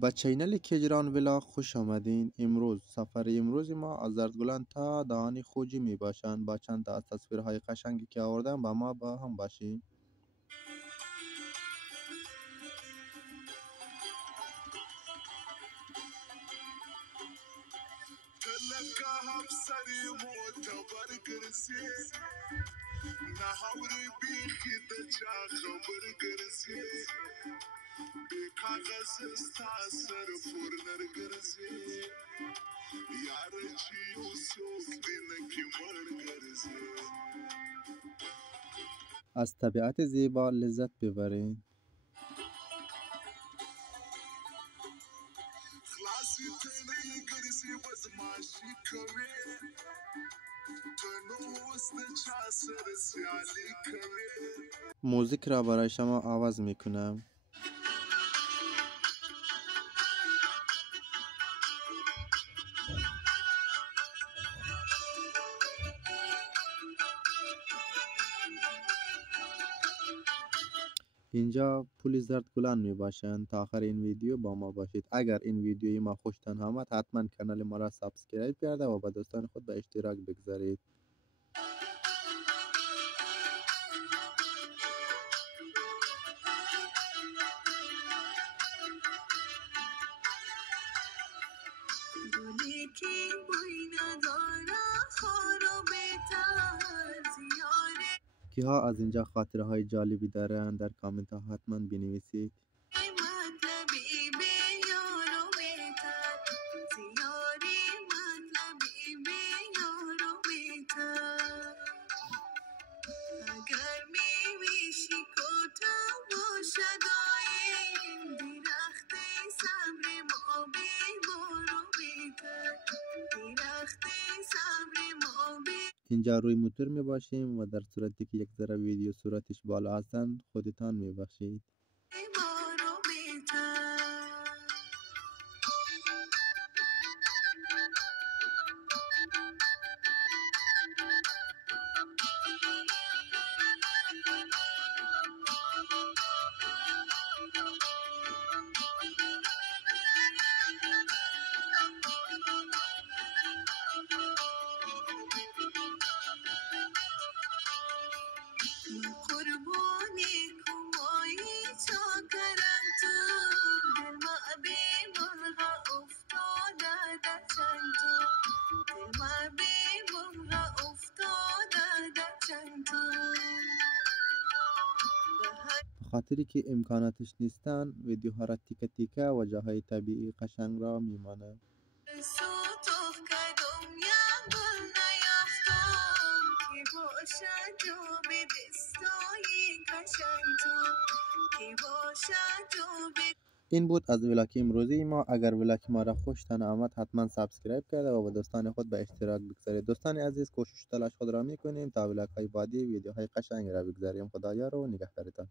به چینل کجران ولاغ خوش آمدین. امروز سفر امروز ما از زردگلن تا دهانی خوجی می باشند. با چند تا از تصویرهای قشنگی که آوردم با ما با هم باشین. از طبیعت زیبا لذت ببرین. موزیک را برای شما آواز می کنم. اینجا پل زردگلن می باشند. تا آخر این ویدیو با ما باشید. اگر این ویدیوی ما خوشتان آمد حتما کانال ما را سابسکرایب کرده و با دوستان خود به اشتراک بگذارید. کیها از اینجا خاطره های جالبی دارن؟ در کامنت ها حتما بنویسید. اینجا روی موتور می باشیم و در صورتی که یک ذره ویدیو صورتش بالا هستند خودتان می بخشید. خاطری که امکاناتش نیستن ویدیوها را تیکه تیکه و جاهای طبیعی قشنگ را میمانه. این بود از ولاک امروزی ما. اگر ولاک ما را خوشتان آمد حتما سابسکرایب کرده و با دوستان خود به اشتراک بگذارید. دوستان عزیز کوشش تلاش خود را میکنیم تا ولاک های بعدی ویدیوهای قشنگ را بگذاریم. خدایا رو نگهدارتان.